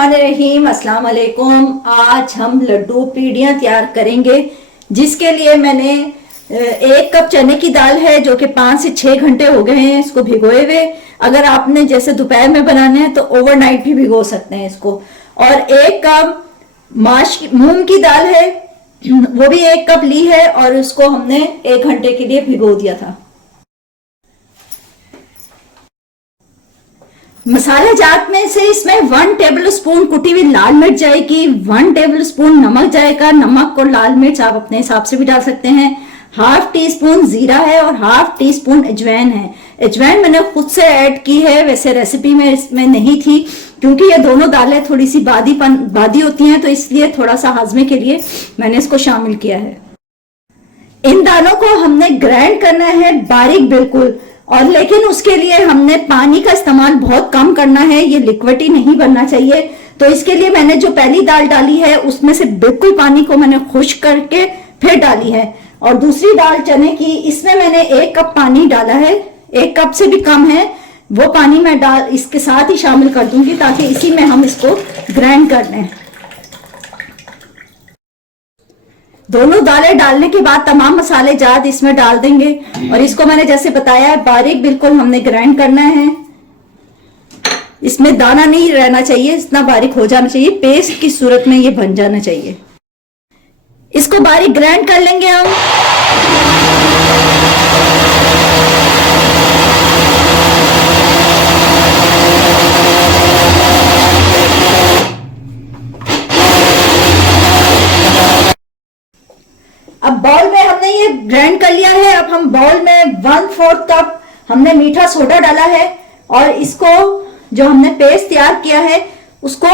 बिस्मिल्लाहिर्रहमानिर्रहीम। अस्सलाम वालेकुम। आज हम लड्डू पीढ़ियाँ तैयार करेंगे, जिसके लिए मैंने 1 कप चने की दाल है जो कि 5 से 6 घंटे हो गए हैं इसको भिगोए हुए। अगर आपने जैसे दोपहर में बनाने हैं तो ओवरनाइट भी भिगो सकते हैं इसको। और 1 कप मूंग की दाल है, वो भी 1 कप ली है और उसको हमने 1 घंटे के लिए भिगो दिया था। मसाले जात में से इसमें 1 टेबल स्पून कुटी हुई लाल मिर्च जाएगी, 1 टेबल स्पून नमक जाएगा। नमक और लाल मिर्च आप अपने हिसाब से भी डाल सकते हैं। 1/2 टीस्पून जीरा है और 1/2 टीस्पून अजवाइन है। अजवाइन मैंने खुद से ऐड की है, वैसे रेसिपी में इसमें नहीं थी क्योंकि ये दोनों दालें थोड़ी सी बादी होती हैं, तो इसलिए थोड़ा सा हाजमे के लिए मैंने इसको शामिल किया है। इन दालों को हमने ग्राइंड करना है बारीक बिल्कुल, और लेकिन उसके लिए हमने पानी का इस्तेमाल बहुत कम करना है, ये लिक्विड ही नहीं बनना चाहिए। तो इसके लिए मैंने जो पहली दाल डाली है उसमें से बिल्कुल पानी को मैंने खुश्क करके फिर डाली है। और दूसरी दाल चने की, इसमें मैंने 1 कप पानी डाला है, 1 कप से भी कम है। वो पानी मैं इसके साथ ही शामिल कर दूंगी ताकि इसी में हम इसको ग्राइंड कर लें। दोनों दालें डालने के बाद तमाम मसाले जात इसमें डाल देंगे और इसको मैंने जैसे बताया है बारीक बिल्कुल हमने ग्राइंड करना है। इसमें दाना नहीं रहना चाहिए, इतना बारीक हो जाना चाहिए, पेस्ट की सूरत में ये बन जाना चाहिए। इसको बारीक ग्राइंड कर लेंगे हम। अब बाउल में हमने ये ग्राइंड कर लिया है। अब हम बाउल में 1/4 कप हमने मीठा सोडा डाला है और इसको जो हमने पेस्ट तैयार किया है उसको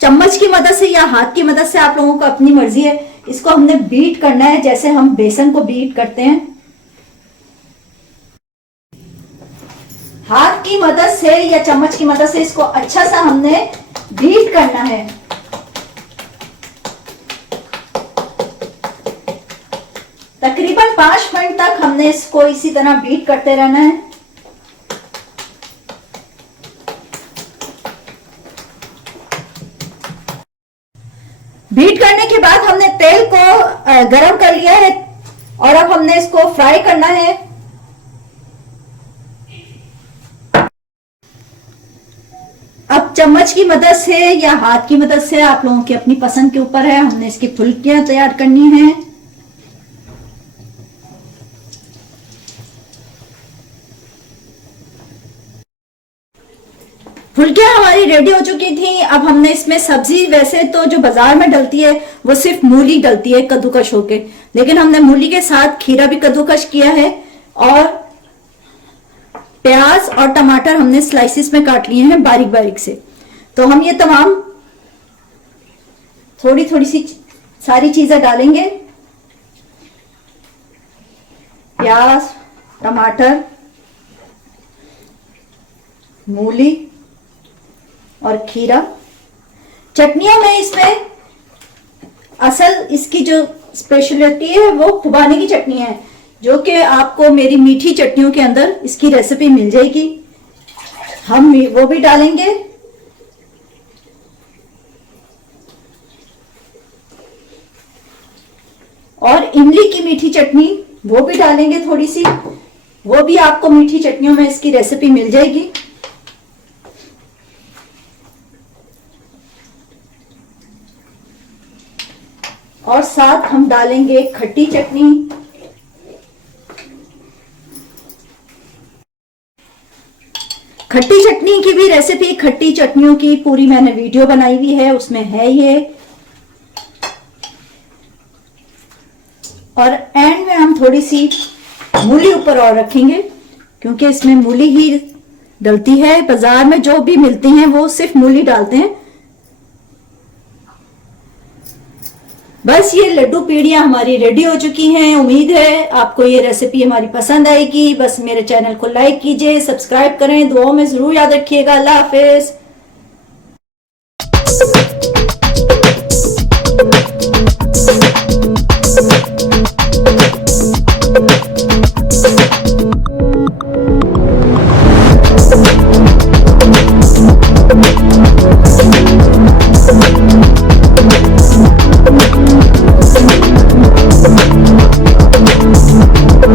चम्मच की मदद से या हाथ की मदद से, आप लोगों को अपनी मर्जी है, इसको हमने बीट करना है जैसे हम बेसन को बीट करते हैं। हाथ की मदद से या चम्मच की मदद से इसको अच्छा सा हमने बीट करना है। तकरीबन 5 मिनट तक हमने इसको इसी तरह बीट करते रहना है। बीट करने के बाद हमने तेल को गरम कर लिया है और अब हमने इसको फ्राई करना है। अब चम्मच की मदद से या हाथ की मदद से, आप लोगों की अपनी पसंद के ऊपर है, हमने इसकी फुल्कियां तैयार करनी है। फुल्कियां हमारी रेडी हो चुकी थी। अब हमने इसमें सब्जी, वैसे तो जो बाजार में डलती है वो सिर्फ मूली डलती है कद्दूकश होके, लेकिन हमने मूली के साथ खीरा भी कद्दूकश किया है और प्याज और टमाटर हमने स्लाइसिस में काट लिए हैं बारीक बारीक से। तो हम ये तमाम थोड़ी थोड़ी सी सारी चीजें डालेंगे, प्याज, टमाटर, मूली और खीरा। चटनियों में इसमें असल इसकी जो स्पेशलिटी है वो खुबानी की चटनी है, जो कि आपको मेरी मीठी चटनियों के अंदर इसकी रेसिपी मिल जाएगी। हम वो भी डालेंगे। और इमली की मीठी चटनी वो भी डालेंगे थोड़ी सी, वो भी आपको मीठी चटनियों में इसकी रेसिपी मिल जाएगी। और साथ हम डालेंगे खट्टी चटनी। खट्टी चटनी की भी रेसिपी, खट्टी चटनियों की पूरी मैंने वीडियो बनाई हुई है, उसमें है ये। और एंड में हम थोड़ी सी मूली ऊपर और रखेंगे क्योंकि इसमें मूली ही डलती है। बाजार में जो भी मिलती हैं वो सिर्फ मूली डालते हैं। बस ये लड्डू पीढ़ियां हमारी रेडी हो चुकी हैं। उम्मीद है आपको ये रेसिपी हमारी पसंद आएगी। बस मेरे चैनल को लाइक कीजिए, सब्सक्राइब करें, दुआओं में जरूर याद रखिएगा। अल्लाह हाफिज।